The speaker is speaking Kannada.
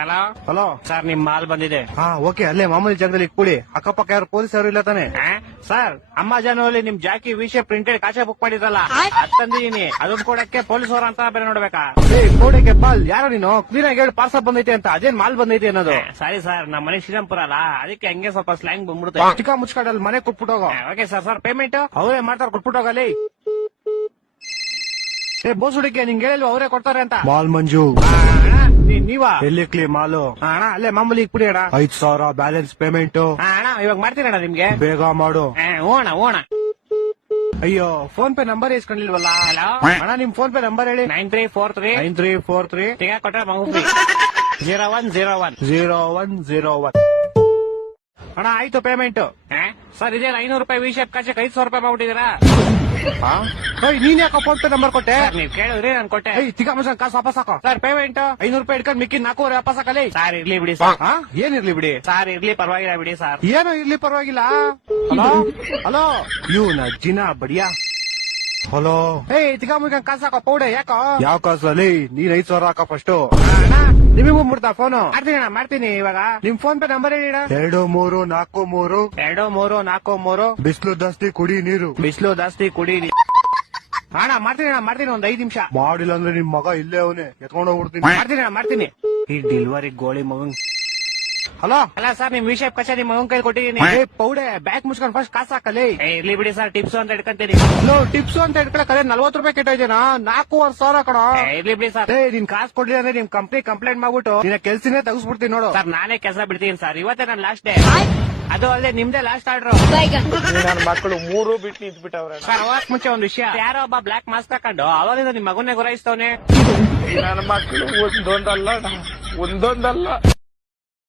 ಹಲೋ ಹಲೋ ಸರ್, ನಿಮ್ ಮಾಲ್ ಬಂದಿದೆ. ಹಾ ಓಕೆ, ಅಲ್ಲೇ ಮಾಮೂಲಿ ಜಾಗದಲ್ಲಿ ಕೂಡಿ. ಅಕ್ಕಪಕ್ಕ ಯಾರು ಪೊಲೀಸ್ ಯಾರು ಇಲ್ಲ ತಾನೆ? ಸರ್, ಅಮೆಜಾನ್ ಅಲ್ಲಿ ನಿಮ್ ಜಾಕಿ ವಿಷಯ ಪ್ರಿಂಟೆಡ್ ಕಾಚೆ ಬುಕ್ ಮಾಡಿದ್ರಲ್ಲ, ಅದ್ ತಂದಿದೀನಿ. ಅದನ್ನ ಕೊಡಕ್ಕೆ ಪೊಲೀಸ್ ಅವ್ರ ಅಂತ ಬೇರೆ ನೋಡ್ಬೇಕಾ? ಕೋಡೆಗೆ ಬಾಲ್ ಯಾರೋ ನೀನು ಕ್ಲೀನ್ ಆಗಿ ಹೇಳಿ ಪಾರ್ಸಲ್ ಬಂದೈತೆ ಅಂತ. ಅದೇನ್ ಮಾಲ್ ಬಂದೈತೆ ಅನ್ನೋದು? ಸರಿ ಸರ್, ನಮ್ಮ ಮನೆ ಶ್ರೀರಾಮ್ಪುರ ಅಲ್ಲ, ಅದಕ್ಕೆ ಹಂಗೆ ಸ್ವಲ್ಪ ಸ್ಲ್ಯಾಂಗ್ ಬಂದ್ಬಿಡುತ್ತೆ. ಚಿಕ್ಕ ಮುಚ್ಕಾಡಲ್ಲಿ ಮನೆ ಕೊಟ್ಬಿಟ್ಟೋಗೋ. Okay sir. ಸರ್ ಪೇಮೆಂಟ್ ಅವರೇ ಮಾಡ್ತಾರೆ, ಕೊಟ್ಬಿಟ್ಟೋಗಲಿ. ಬೋಸ್ ಹುಡುಗಿ ನಿಂಗೆ ಹೇಳಿಲ್ವ ಅವರೇ ಕೊಡ್ತಾರೆ ಅಂತ? ಮಾಲ್ ಮಂಜು ನೀವಾ? ಎಲ್ಲಿ ಕ್ಲೀ ಮಾಲು? ಅಣ್ಣ ಅಲ್ಲೇ ಮಾಮೂಲಿ ಕುಡಿ ಅಣ್ಣ. 5,000 ಬ್ಯಾಲೆನ್ಸ್ ಪೇಮೆಂಟ್. ಅಣ್ಣ ಇವಾಗ ಮಾಡ್ತೀನಿ ಅಣ್ಣ ನಿಮ್ಗೆ. ಬೇಗ ಮಾಡು. ಓಣ ಓಣ. ಅಯ್ಯೋ, ಫೋನ್ ಪೇ ನಂಬರ್ ಇಸ್ಕೊಂಡಿಲ್ವಲ್ಲ? ಹಲೋ ಅಣ್ಣ, ನಿಮ್ ಫೋನ್ ಪೇ ನಂಬರ್ ಹೇಳಿ. 9343 9343 ತಿಗ ಕೊಟ್ರೆ ಮಗು 0101 0101. ಅಣ್ಣ ಆಯ್ತು ಪೇಮೆಂಟ್. ಸರ್ ಇದೇನು 500 ರೂಪಾಯಿ ವಿಷಯಕ್ಕೆ ಕಾಚೆ 500 ರೂಪಾಯಿ ಮಾಡ್ಬಿಟ್ಟಿದ್ದೀರಾ? ನೀನ್ ಯಾಕೋ ಫೋನ್ ಪೇ ನಂಬರ್ ಕೊಟ್ಟೆ? ನೀವ್ ಕೇಳಿದ್ರಿ ನಾನು ಕೊಟ್ಟೆ. ತಿಕ್ಕ ಮನುಷ್ಯನ್ ಕಾಸು ವಾಪಸ್ ಹಾಕೋ. ಸರ್ ಪೇಮೆಂಟ್ 500 ರೂಪಾಯಿ ಇಟ್ಕೊಂಡು ಮಿಕ್ಕಿ 400 ವಾಪಸ್ ಹಾಕಲಿ. ಸರ್ ಇರ್ಲಿ ಬಿಡಿ ಸರ್. ಏನಿರ್ಲಿ ಬಿಡಿ? ಸರ್ ಇರ್ಲಿ ಪರವಾಗಿಲ್ಲ ಬಿಡಿ ಸರ್. ಏನೋ ಇರ್ಲಿ ಪರವಾಗಿಲ್ಲ. ಹಲೋ ಹಲೋ, ಇವ್ನ ಜಿನ ಬಡಿಯಾ. ಹಲೋ, ತಿಕ್ಕ ಮುಗಿಕ ಕಾಸು ಹಾಕೋ ಪೌಡೆ. ಯಾಕೋ ಯಾವ ಕಾಸಲ್ಲಿ? ನೀನ್ 5,000 ಹಾಕೋ ಫಸ್ಟ್. ನಿಮಗೂ ಮುಡ್ತಾ ಫೋನು? ಮಾಡ್ತೀನಿ ಅಣ್ಣ, ಮಾಡ್ತೀನಿ ಇವಾಗ. ನಿಮ್ ಫೋನ್ ಪೇ ನಂಬರ್ ಹೇಳಿ. 2343 2343 ಬಿಸಿಲು ಜಾಸ್ತಿ ಕುಡಿ ನೀರು. ಬಿಸಿಲು ಜಾಸ್ತಿ ಕುಡಿ. ಅಣ್ಣ ಮಾಡ್ತೀನಿ ಒಂದ್ 5 ನಿಮಿಷ. ಮಾಡಿಲ್ಲ ಅಂದ್ರೆ ನಿಮ್ ಮಗ ಇಲ್ಲೇ ಅವನೇ ಎತ್ಕೊಂಡು ಹೋಗ್ಬಿಡ್ತೀನಿ. ಮಾಡ್ತೀನಿ. ಈ ಡೆಲಿವರಿ ಗೋಳಿ ಮಗನ್. ಹಲೋ ಅಲ್ಲ ಸರ್, ನಿಮ್ ವಿಷಯ ಕಚ ನಿಮ್ ಮಗನ್ ಕೈ ಕೊಟ್ಟಿದ್ದೀನಿ. ಪೌಡೆ ಬ್ಯಾಗ್ ಮುಚ್ಕೊಂಡು ಫಸ್ಟ್ ಕಾಸು ಹಾಕಲಿ. ಇರ್ಲಿ ಬಿಡಿ ಸರ್, ಟಿಪ್ಸ್ ಅಂತ ಇಟ್ಕೊಂತೀನಿ. ಟಿಪ್ಸ್ ಅಂತ ಇಟ್ಕೊಳಕಲೆ 40 ರೂಪಾಯಿ ಕೆಟ್ಟೋಯ್ತೇನಾ? 4,500 ಕಣ. ಇರ್ಲಿ ಬಿಡಿ ಸರ್. ನಿನ್ ಕಾಸು ಕೊಡ್ಲಿಲ್ಲ ಅಂದ್ರೆ ನಿಮ್ ಕಂಪ್ನಿ ಕಂಪ್ಲೇಂಟ್ ಮಾಡ್ಬಿಟ್ಟು ನಿನ್ನ ಕೆಲ್ಸನೇ ತೆಗಿಸ್ಬಿಡ್ತೀನಿ ನೋಡು. ಸರ್ ನಾನೇ ಕೆಲಸ ಬಿಡ್ತೀನಿ ಸರ್, ಇವತ್ತೇ ನನ್ನ ಲಾಸ್ಟ್ ಡೇ. ಅದು ಅಲ್ಲದೆ ನಿಮ್ದೇ ಲಾಸ್ಟ್ ಆರ್ಡರ್. ನನ್ನ ಮಕ್ಕಳು 3 ಬಿಟ್ಟು ನಿಂತ್ಬಿಟ್ಟವ್ರೆ. ಸರ್ ಹೋಗಕ್ ಮುಂಚೆ ಒಂದ್ ವಿಷಯ. ಯಾರೋ ಒಬ್ಬ ಬ್ಲಾಕ್ ಮಾಸ್ಕ್ ಹಾಕೊಂಡು ಅವಾಗಿಂದ ನಿಮ್ ಮಗನ್ನೇ ಗುರಾಯಿಸ್ತವನೆ. ನನ್ನ ಮಕ್ಕಳು ಒಂದೊಂದಲ್ಲ